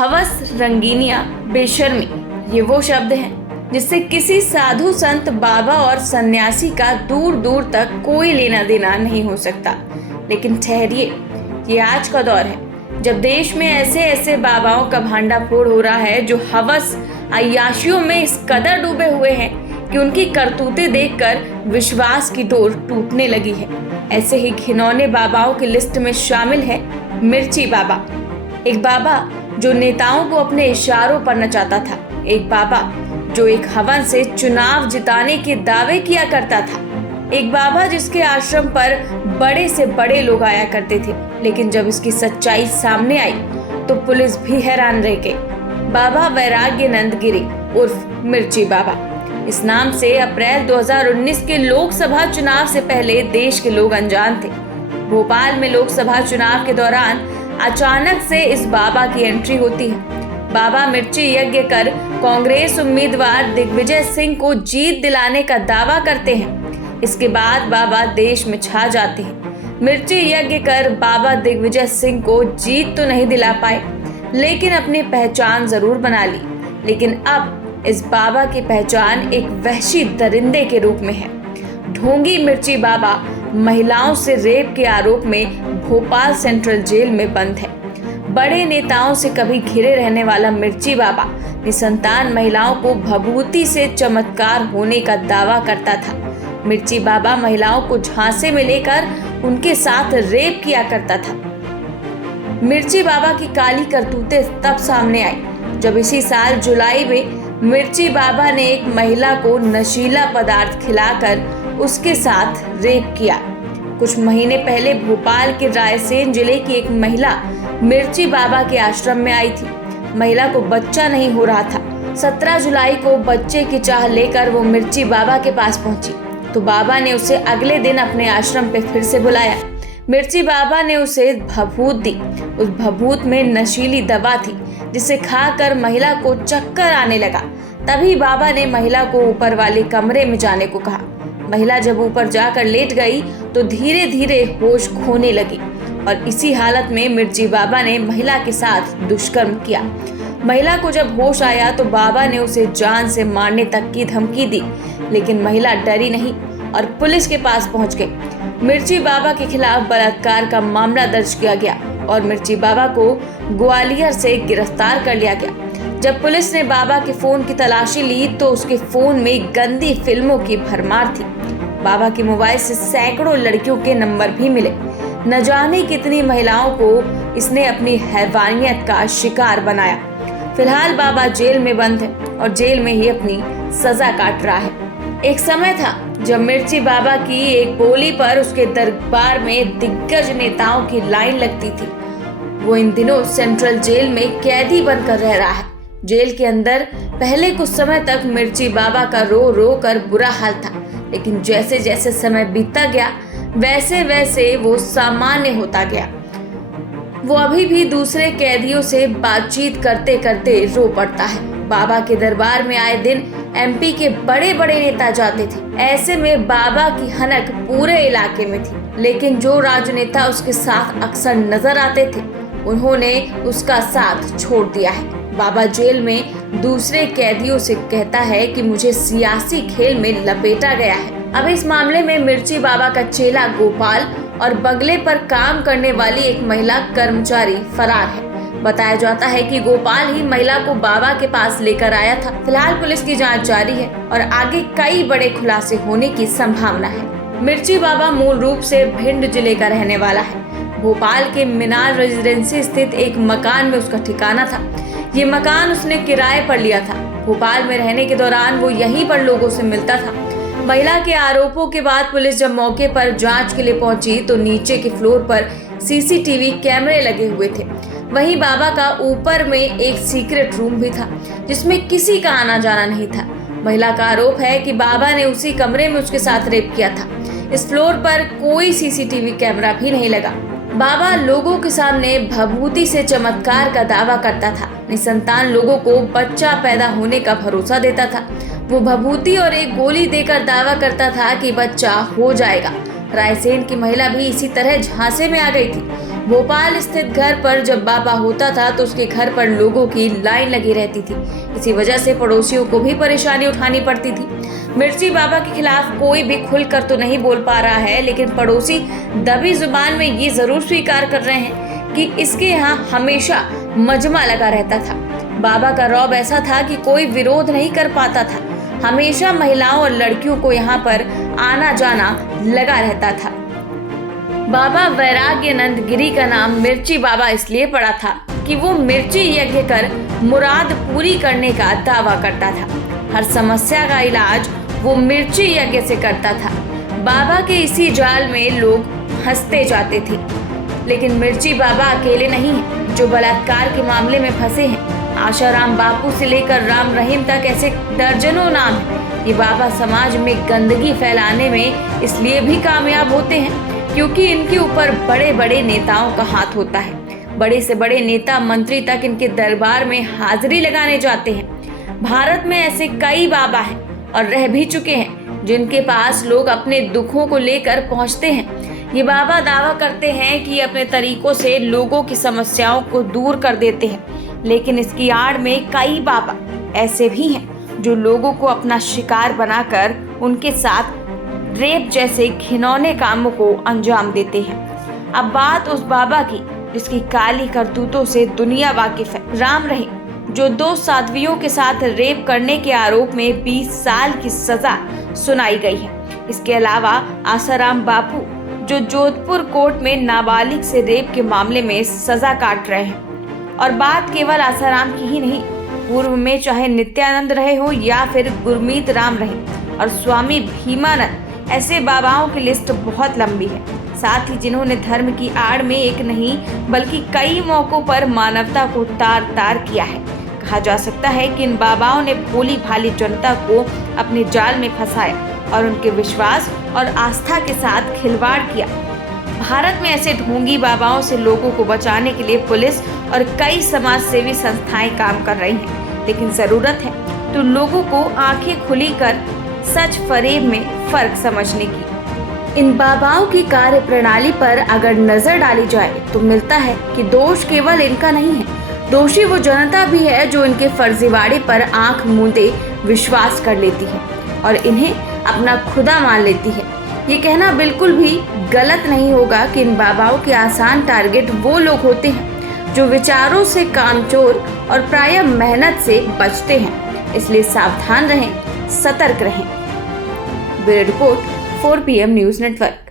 हवस, रंगीनिया, बेशर्मी ये वो शब्द हैं जिससे किसी साधु संत, बाबा और सन्यासी का दूर दूर तक कोई लेना देना नहीं हो सकता। लेकिन ठहरिए, ये आज का दौर है जब देश में ऐसे ऐसे बाबाओं का भांडाफोड़ हो रहा है जो हवस, अय्याशियों में इस कदर डूबे हुए हैं कि उनकी करतूतें देखकर विश्वास की डोर टूटने लगी है। ऐसे ही घिनौने बाबाओं की लिस्ट में शामिल है मिर्ची बाबा। एक बाबा जो नेताओं को अपने इशारों पर नचाता था, एक बाबा जो एक हवन से चुनाव जिताने के दावे किया करता था, एक बाबा जिसके आश्रम पर बड़े से बड़े लोग आया करते थे, लेकिन जब इसकी सच्चाई सामने आई तो पुलिस भी हैरान रह गई। बाबा वैराग्यानंद गिरी उर्फ मिर्ची बाबा। इस नाम से अप्रैल 2019 के लोकसभा चुनाव से पहले देश के लोग अनजान थे। भोपाल में लोकसभा चुनाव के दौरान अचानक से इस बाबा की एंट्री होती है। बाबा मिर्ची यज्ञ कर कांग्रेस उम्मीदवार दिग्विजय सिंह को जीत दिलाने का दावा करते हैं। इसके बाद बाबा देश में छा जाते हैं। मिर्ची यज्ञ कर बाबा दिग्विजय सिंह को जीत तो नहीं दिला पाए, लेकिन अपनी पहचान जरूर बना ली। लेकिन अब इस बाबा की पहचान एक वहशी दरिंदे के रूप में है। ढोंगी मिर्ची बाबा महिलाओं से रेप के आरोप में भोपाल सेंट्रल जेल में बंद है। बड़े नेताओं से कभी घिरे रहने वाला मिर्ची बाबा निसंतान महिलाओं को भभूति से चमत्कार होने का दावा करता था। मिर्ची बाबा महिलाओं को झांसे में लेकर उनके साथ रेप किया करता था। मिर्ची बाबा की काली करतूतें तब सामने आई जब इसी साल जुलाई में मिर्ची बाबा ने एक महिला को नशीला पदार्थ खिलाकर उसके साथ रेप किया। कुछ महीने पहले भोपाल के रायसेन जिले की एक महिला मिर्ची बाबा के आश्रम में आई थी। महिला को बच्चा नहीं हो रहा था। 17 जुलाई को बच्चे की चाह लेकर वो मिर्ची बाबा के पास पहुंची तो बाबा ने उसे अगले दिन अपने आश्रम पे फिर से बुलाया। मिर्ची बाबा ने उसे भभूत दी। उस भभूत में नशीली दवा थी जिसे खाकर महिला को चक्कर आने लगा। तभी बाबा ने महिला को ऊपर वाले कमरे में जाने को कहा। महिला जब ऊपर जाकर लेट गई तो धीरे धीरे होश खोने लगी और इसी हालत में मिर्ची बाबा ने महिला के साथ दुष्कर्म किया। महिला को जब होश आया तो बाबा ने उसे जान से मारने तक की धमकी दी, लेकिन महिला डरी नहीं और पुलिस के पास पहुंच गई। मिर्ची बाबा के खिलाफ बलात्कार का मामला दर्ज किया गया और मिर्ची बाबा को ग्वालियर से गिरफ्तार कर लिया गया। जब पुलिस ने बाबा के फोन की तलाशी ली तो उसके फोन में गंदी फिल्मों की भरमार थी। बाबा के मोबाइल से सैकड़ों लड़कियों के नंबर भी मिले। न जाने कितनी महिलाओं को इसने अपनी हैवानियत का शिकार बनाया। फिलहाल बाबा जेल में बंद है और जेल में ही अपनी सजा काट रहा है। एक समय था जब मिर्ची बाबा की एक बोली पर उसके दरबार में दिग्गज नेताओं की लाइन लगती थी। वो इन दिनों सेंट्रल जेल में कैदी बनकर रह रहा है। जेल के अंदर पहले कुछ समय तक मिर्ची बाबा का रो रो कर बुरा हाल था, लेकिन जैसे जैसे समय बीतता गया वैसे वैसे वो सामान्य होता गया। वो अभी भी दूसरे कैदियों से बातचीत करते करते रो पड़ता है। बाबा के दरबार में आए दिन एमपी के बड़े बड़े नेता जाते थे। ऐसे में बाबा की हनक पूरे इलाके में थी, लेकिन जो राजनेता उसके साथ अक्सर नजर आते थे उन्होंने उसका साथ छोड़ दिया है। बाबा जेल में दूसरे कैदियों से कहता है कि मुझे सियासी खेल में लपेटा गया है। अब इस मामले में मिर्ची बाबा का चेला गोपाल और बंगले पर काम करने वाली एक महिला कर्मचारी फरार है। बताया जाता है कि गोपाल ही महिला को बाबा के पास लेकर आया था। फिलहाल पुलिस की जांच जारी है और आगे कई बड़े खुलासे होने की संभावना है। मिर्ची बाबा मूल रूप से भिंड जिले का रहने वाला है। भोपाल के मीनार रेजिडेंसी स्थित एक मकान में उसका ठिकाना था। ये मकान उसने किराए पर लिया था। भोपाल में रहने के दौरान वो यहीं पर लोगों से मिलता था। महिला के आरोपों के बाद पुलिस जब मौके पर जांच के लिए पहुंची तो नीचे के फ्लोर पर सीसीटीवी कैमरे लगे हुए थे। वहीं बाबा का ऊपर में एक सीक्रेट रूम भी था जिसमें किसी का आना जाना नहीं था। महिला का आरोप है कि बाबा ने उसी कमरे में उसके साथ रेप किया था। इस फ्लोर पर कोई सीसीटीवी कैमरा भी नहीं लगा। बाबा लोगों के सामने भभूति से चमत्कार का दावा करता था। निसंतान लोगों को बच्चा पैदा होने का भरोसा देता था। वो भभूति और एक गोली देकर दावा करता था कि बच्चा हो जाएगा। रायसेन की महिला भी इसी तरह झांसे में आ गई थी। भोपाल स्थित घर पर जब बाबा होता था तो उसके घर पर लोगों की लाइन लगी रहती थी। इसी वजह से पड़ोसियों को भी परेशानी उठानी पड़ती थी। मिर्ची बाबा के खिलाफ कोई भी खुलकर तो नहीं बोल पा रहा है, लेकिन पड़ोसी दबी जुबान में ये जरूर स्वीकार कर रहे हैं कि इसके यहाँ हमेशा मजमा लगा रहता था। बाबा का रौब ऐसा था कि कोई विरोध नहीं कर पाता था। हमेशा महिलाओं और लड़कियों को यहाँ पर आना जाना लगा रहता था। बाबा वैराग्यानंद गिरी का नाम मिर्ची बाबा इसलिए पड़ा था कि वो मिर्ची यज्ञ कर मुराद पूरी करने का दावा करता था। हर समस्या का इलाज वो मिर्ची यज्ञ से करता था। बाबा के इसी जाल में लोग हंसते जाते थे। लेकिन मिर्ची बाबा अकेले नहीं हैं जो बलात्कार के मामले में फंसे हैं। आशाराम बापू से लेकर राम रहीम तक ऐसे दर्जनों नाम हैं। ये बाबा समाज में गंदगी फैलाने में इसलिए भी कामयाब होते हैं क्योंकि इनके ऊपर बड़े बड़े नेताओं का हाथ होता है। बड़े से बड़े नेता मंत्री तक इनके दरबार में हाजिरी लगाने जाते हैं। भारत में ऐसे कई बाबा हैं और रह भी चुके हैं जिनके पास लोग अपने दुखों को लेकर पहुंचते हैं। ये बाबा दावा करते हैं कि अपने तरीकों से लोगों की समस्याओं को दूर कर देते हैं, लेकिन इसकी आड़ में कई बाबा ऐसे भी हैं जो लोगों को अपना शिकार बनाकर उनके साथ रेप जैसे घिनौने कामों को अंजाम देते हैं। अब बात उस बाबा की जिसकी काली करतूतों से दुनिया वाकिफ है। राम रहीम, जो 2 साध्वियों के साथ रेप करने के आरोप में 20 साल की सजा सुनाई गई है। इसके अलावा आसाराम बापू, जो जोधपुर कोर्ट में नाबालिग से रेप के मामले में सजा काट रहे हैं। और बात केवल आसाराम की ही नहीं, पूर्व में चाहे नित्यानंद रहे हो या फिर गुरमीत राम रहे और स्वामी भीमानंद, ऐसे बाबाओं की लिस्ट बहुत लंबी है। साथ ही जिन्होंने धर्म की आड़ में एक नहीं बल्कि कई मौकों पर मानवता को तार तार किया है। कहा जा सकता है कि इन बाबाओं ने भोली भाली जनता को अपने जाल में फंसाया और उनके विश्वास और आस्था के साथ खिलवाड़ किया। भारत में ऐसे ढोंगी बाबाओं से लोगों को बचाने के लिए पुलिस और कई समाज सेवी संस्थाएं काम कर रही हैं, लेकिन जरूरत है तो लोगों को आंखें खुली कर सच फरेब में फर्क समझने की। इन बाबाओं की कार्य प्रणाली पर अगर नजर डाली जाए तो मिलता है कि दोष केवल इनका नहीं है, दोषी वो जनता भी है जो इनके फर्जीवाड़े पर आंख मूंदे विश्वास कर लेती है और इन्हें अपना खुदा मान लेती है। ये कहना बिल्कुल भी गलत नहीं होगा कि इन बाबाओं के आसान टारगेट वो लोग होते हैं जो विचारों से कामचोर और प्रायः मेहनत से बचते हैं। इसलिए सावधान रहें, सतर्क रहें। Bureau report 4 PM news network.